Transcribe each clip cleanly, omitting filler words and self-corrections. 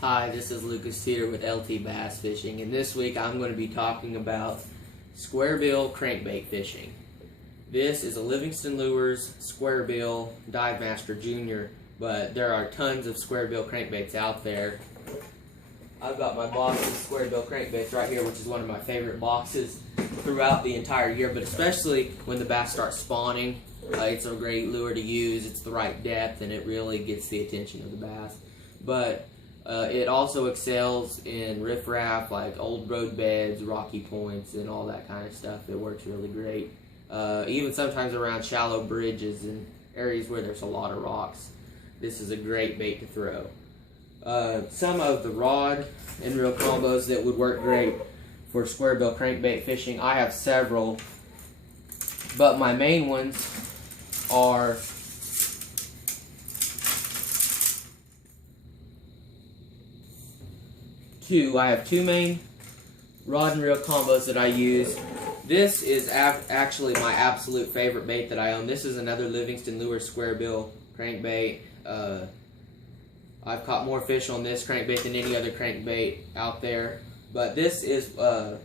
Hi, this is Lucas Teeter with LT Bass Fishing, and this week I'm going to be talking about square bill crankbait fishing. This is a Livingston Lures square bill Dive Master Junior, but there are tons of square bill crankbaits out there. I've got my box of square bill crankbaits right here, which is one of my favorite boxes throughout the entire year, but especially when the bass start spawning. It's a great lure to use. It's the right depth, and it really gets the attention of the bass. But it also excels in riffraff, like old road beds, rocky points, and all that kind of stuff. It works really great. Even sometimes around shallow bridges and areas where there's a lot of rocks. This is a great bait to throw. Some of the rod and reel combos that would work great for square bill crankbait fishing, I have several, but my main ones are two. I have two main rod and reel combos that I use. This is actually my absolute favorite bait that I own. This is another Livingston Lures square bill crankbait. I've caught more fish on this crankbait than any other crankbait out there. But this is a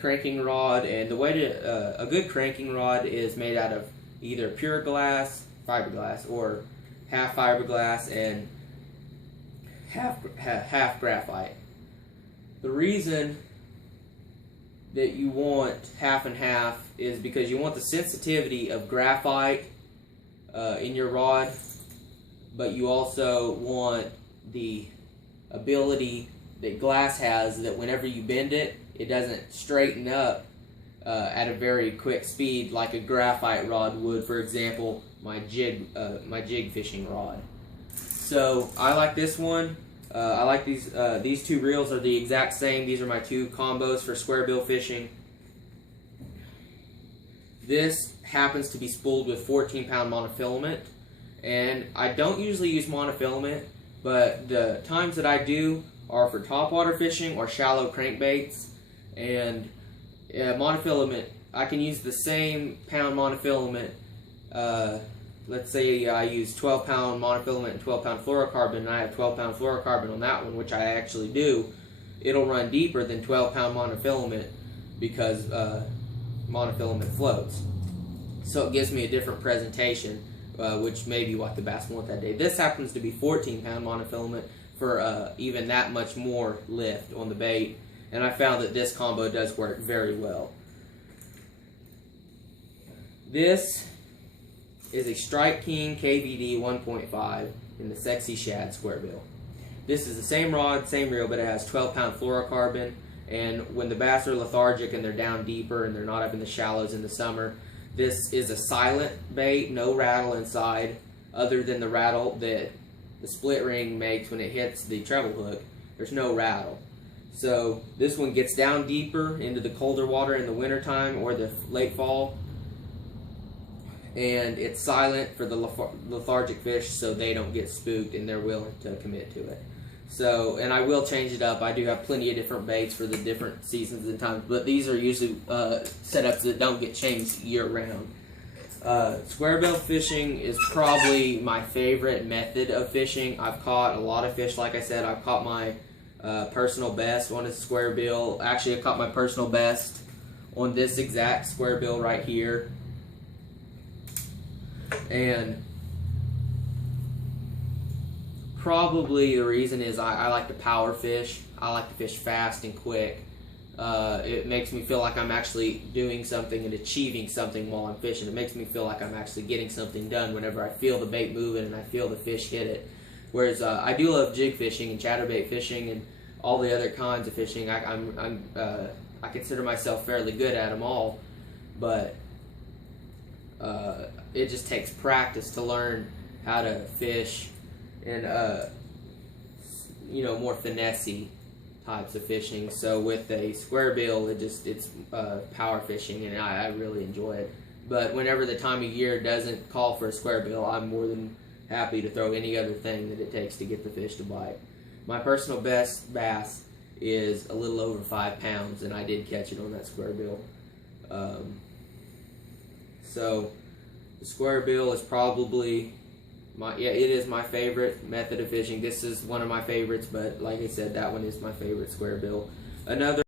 cranking rod, and the way to a good cranking rod is made out of either pure glass, fiberglass, or half fiberglass and half graphite. The reason that you want half and half is because you want the sensitivity of graphite in your rod, but you also want the ability that glass has, that whenever you bend it, it doesn't straighten up at a very quick speed like a graphite rod would. For example, my jig fishing rod. So I like this one. I like these two reels are the exact same. These are my two combos for square bill fishing. This happens to be spooled with 14-pound monofilament, and I don't usually use monofilament, but the times that I do are for topwater fishing or shallow crankbaits. And monofilament, I can use the same pound monofilament. Let's say I use 12-pound monofilament and 12-pound fluorocarbon, and I have 12-pound fluorocarbon on that one, which I actually do. It'll run deeper than 12-pound monofilament because monofilament floats. So it gives me a different presentation, which may be what the bass want that day. This happens to be 14-pound monofilament for even that much more lift on the bait, and I found that this combo does work very well. This is a Strike King KVD 1.5 in the Sexy Shad square bill. This is the same rod, same reel, but it has 12-pound fluorocarbon, and when the bass are lethargic and they're down deeper and they're not up in the shallows in the summer, this is a silent bait, no rattle inside, other than the rattle that the split ring makes when it hits the treble hook. There's no rattle. So this one gets down deeper into the colder water in the wintertime or the late fall, and it's silent for the lethargic fish, so they don't get spooked and they're willing to commit to it. So, and I will change it up. I do have plenty of different baits for the different seasons and times, but these are usually setups that don't get changed year round. Square bill fishing is probably my favorite method of fishing. I've caught a lot of fish. Like I said, I've caught my personal best on a square bill. Actually, I caught my personal best on this exact square bill right here. And probably the reason is I like to power fish. I like to fish fast and quick. It makes me feel like I'm actually doing something and achieving something while I'm fishing. It makes me feel like I'm actually getting something done whenever I feel the bait moving and I feel the fish hit it. Whereas I do love jig fishing and chatterbait fishing and all the other kinds of fishing. I consider myself fairly good at them all, but it just takes practice to learn how to fish and more finessey types of fishing. So with a square bill, it's power fishing, and I really enjoy it. But whenever the time of year doesn't call for a square bill, I'm more than happy to throw any other thing that it takes to get the fish to bite. My personal best bass is a little over 5 pounds, and I did catch it on that square bill. So the square bill is probably it is my favorite method of fishing. This is one of my favorites, but like I said, that one is my favorite square bill. Another